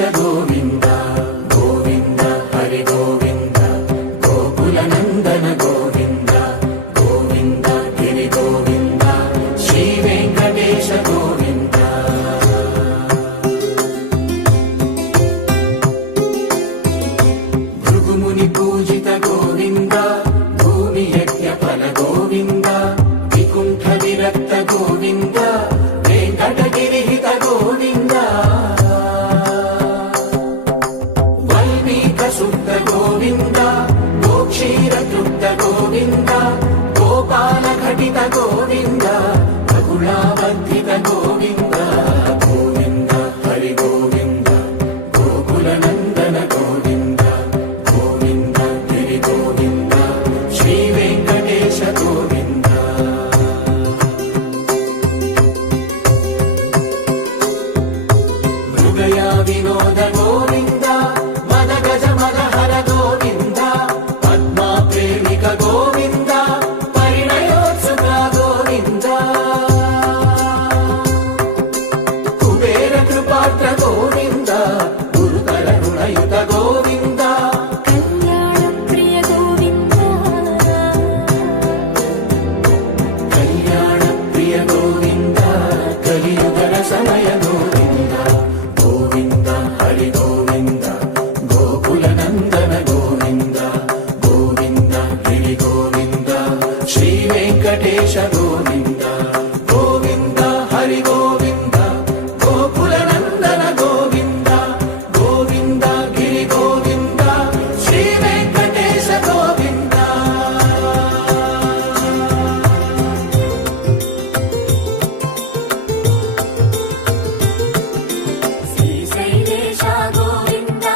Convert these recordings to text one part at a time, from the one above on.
వెంకటేశ గోవింద గోవింద హరి గోవింద గోకుల నందన గోవింద గోవింద గిరి గోవింద శ్రీ వెంకటేశ గోవింద భృగుముని పూజిత గోవింద భూమి యజ్ఞ ఫల గోవింద వికుంఠ విరక్త గోవింద వెంకటగిరిహిత గోవింద వల్మీక శుద్ధ గోవింద గోక్షీర తృప్త గోవింద గోపాల ఘటిత గోవింద రఘుళావర్ధిత గోవింద గోవింద హరి గోవింద గోకుల నందన గోవింద గోవింద గిరి గోవింద శ్రీ వెంకటేశ గోవింద మృగయా వినోద గోవింద మద గజ మద హర గోవింద పద్మా ప్రేమిక గోవింద పరిణయోత్సుక గోవింద కుబేర కృపాత్ర గోవింద గురుతర రుణయుత గోవింద కళ్యాణ ప్రియ గోవింద కళ్యాణ ప్రియ గోవింద కలియుగ సమయ గోవింద గోవింద హరి గోవింద గోకుల నందన గోవింద గోవింద గిరి గోవింద శ్రీ వెంకటేశ గోవింద గోవింద హరి గోవింద గోకుల నందన గోవింద గోవింద గిరి గోవింద శ్రీ వెంకటేశ గోవింద శ్రీశైలేశ గోవింద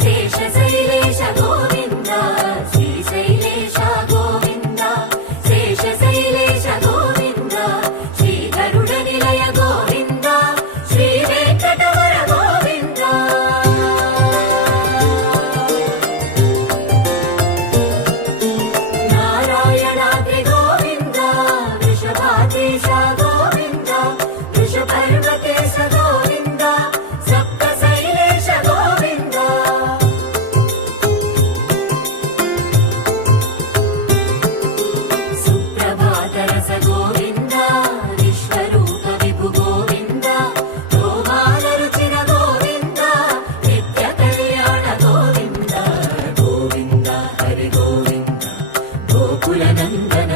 శేషశైలేశ గోవింద శ్రీశైలేశ గోవింద శేషశైలేశ గోవింద శ్రీ గరుడ నిలయ గోవింద శ్రీ వెంకటవర గోవింద నారాయణాద్రి గోవింద వృషభాదేశ గోవింద వృషపర్వతేశ గోవింద సప్తశైలేశ గోవింద సుప్రభాతరస గోవింద విశ్వరూప విభు గోవింద గోమాల రుచిర గోవింద నిత్య కళ్యాణ గోవింద గోవింద హరి గోవింద గోకుల నందన